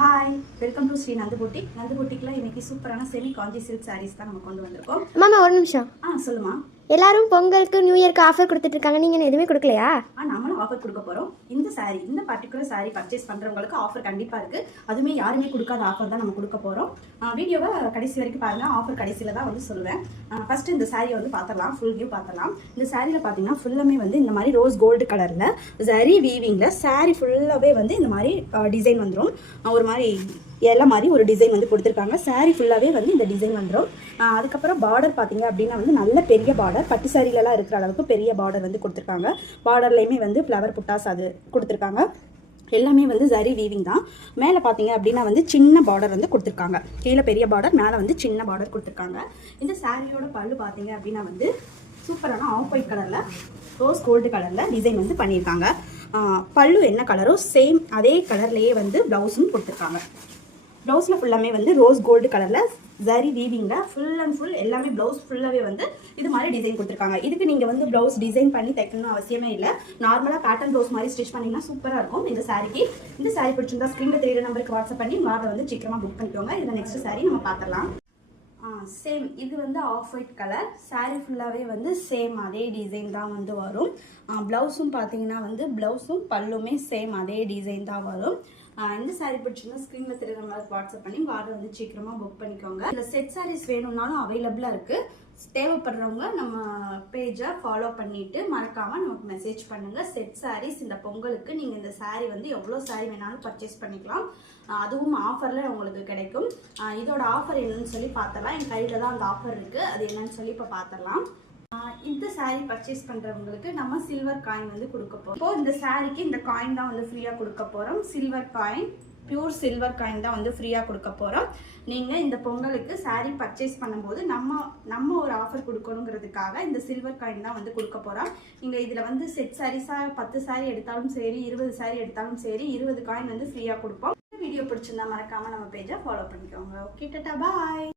Hi, welcome to Shri Nandu boutique. Nandu பூட்டிக்ல இன்னைக்கு சூப்பரான செமி காஞ்சி சில்க் சாரீஸ் தான் நம்ம கொண்டு வந்திருக்கோம். மாமா ஒரு நிமிஷம். சொல்லுமா. எல்லாரும் பொங்கலுக்கு நியூ இயர்க்கு ஆஃபர் கொடுத்துட்டு இருக்காங்க, நீங்க எதுவுமே கொடுக்கலையா? நம்மளும் ஆஃபர் கொடுக்க போறோம். இந்த சாரி, இந்த பர்டிகுலர் சாரி பர்ச்சேஸ் பண்றவங்களுக்கு ஆஃபர் கண்டிப்பா இருக்கு. அதுவுமே யாருமே கொடுக்காத ஆஃபர் தான் நம்ம கொடுக்க போறோம். வீடியோவை கடைசி வரைக்கும் பாருங்க. ஆஃபர் கடைசியில தான் வந்து சொல்லுவேன். ஃபர்ஸ்ட் இந்த சாரியை வந்து பார்த்துடலாம், ஃபுல் வியூ பார்த்துடலாம். இந்த சாரியில பாத்தீங்கன்னா ஃபுல்லாமே வந்து இந்த மாதிரி ரோஸ் கோல்டு கலர்ல ஜரி வீவிங்ல சாரி ஃபுல்லாவே வந்து இந்த மாதிரி டிசைன் வந்துடும். ஒரு மாதிரி எல்லாம் மாதிரி ஒரு டிசைன் வந்து கொடுத்துருக்காங்க. சாரீ ஃபுல்லாகவே வந்து இந்த டிசைன் வந்துடும். அதுக்கப்புறம் பார்டர் பார்த்தீங்க அப்படின்னா வந்து நல்ல பெரிய பார்டர், பட்டு சாரிலலாம் இருக்கிற அளவுக்கு பெரிய பார்டர் வந்து கொடுத்துருக்காங்க. பார்டர்லேயுமே வந்து ஃப்ளவர் புட்டாஸ் அது கொடுத்துருக்காங்க. எல்லாமே வந்து ஜரி வீவிங் தான். மேலே பார்த்தீங்க அப்படின்னா வந்து சின்ன பார்டர் வந்து கொடுத்துருக்காங்க. கீழே பெரிய பார்டர், மேலே வந்து சின்ன பார்டர் கொடுத்துருக்காங்க. இந்த சாரியோட பல்லு பார்த்தீங்க அப்படின்னா வந்து சூப்பரான ஆஃப் ஒயிட் கலரில் ரோஸ் கோல்டு கலரில் டிசைன் வந்து பண்ணியிருக்காங்க. பல்லு என்ன கலரோ சேம் அதே கலர்லேயே வந்து ப்ளவுஸும் கொடுத்துருக்காங்க. ப்ளவுஸில் ஃபுல்லாமே வந்து ரோஸ் கோல்டு கலரில் ஜரி வீவிங்கில் ஃபுல் அண்ட் ஃபுல் எல்லாமே ப்ளவுஸ் ஃபுல்லாகவே வந்து இது மாதிரி டிசைன் கொடுத்துருக்காங்க. இதுக்கு நீங்கள் வந்து ப்ளவுஸ் டிசைன் பண்ணி தைக்கணும்னு அவசியமே இல்லை. நார்மலாக பேட்டர்ன் ப்ளவுஸ் மாதிரி ஸ்டிச் பண்ணிங்கன்னா சூப்பராக இருக்கும் இந்த சாரிக்கு. இந்த சாரி பிடிச்சிருந்தா ஸ்க்ரீனில் தெரியுற நம்பருக்கு வாட்ஸ்அப் பண்ணி ஆர்டர் வந்து சீக்கிரமாக புக் பண்ணிக்கோங்க. இதில் நெக்ஸ்ட் சாரி நம்ம பார்த்துடலாம். சேம் இது வந்து ஆஃப் ஒயிட் கலர் சாரீ ஃபுல்லாகவே வந்து சேம் அதே டிசைன் தான் வந்து வரும். ப்ளவுஸும் பார்த்தீங்கன்னா வந்து ப்ளவுஸும் பல்லுமே சேம் அதே டிசைன் தான் வரும். இந்த சாரீ பிடிச்சிருந்தா ஸ்க்ரீனில் தெரியுற மாதிரி வாட்ஸ்அப் பண்ணி ஆர்டர் வந்து சீக்கிரமாக புக் பண்ணிக்கோங்க. இதில் செட் சாரீஸ் வேணும்னாலும் அவைலபிளாக இருக்குது. தேவைப்படுறவங்க நம்ம பேஜை ஃபாலோ பண்ணிவிட்டு மறக்காமல் நமக்கு மெசேஜ் பண்ணுங்கள். செட் சாரீஸ் இந்த பொங்கலுக்கு நீங்கள் இந்த சாரீ வந்து எவ்வளோ சாரீ வேணாலும் பர்ச்சேஸ் பண்ணிக்கலாம். அதுவும் ஆஃபரில் உங்களுக்கு கிடைக்கும். இதோட ஆஃபர் என்னன்னு சொல்லி பார்த்தலாம். என் கையில் தான் அந்த ஆஃபர் இருக்குது. அது என்னன்னு சொல்லி இப்போ பார்த்துடலாம். இந்த சாரீ பர்ச்சேஸ் பண்ணுறவங்களுக்கு நம்ம சில்வர் காயின் வந்து கொடுக்க போகிறோம். இப்போ இந்த சாரீக்கு இந்த காயின் தான் வந்து ஃப்ரீயாக கொடுக்க போகிறோம். Silver coin, pure silver coin தான் வந்து ஃப்ரீயாக கொடுக்க போகிறோம். நீங்கள் இந்த பொங்கலுக்கு சாரீ பர்ச்சேஸ் பண்ணும்போது நம்ம ஒரு ஆஃபர் கொடுக்கணுங்கிறதுக்காக இந்த சில்வர் காயின் தான் வந்து கொடுக்க போகிறோம். நீங்கள் இதில் வந்து செட் சாரீஸாக 10 சாரீ எடுத்தாலும் சரி, 20 சாரீ எடுத்தாலும் சரி, 20 காயின் வந்து ஃப்ரீயாக கொடுப்போம். வீடியோ பிடிச்சிருந்தா மறக்காமல் நம்ம பேஜை ஃபாலோ பண்ணிக்கோங்க. ஓகே, டாடா, பாய்.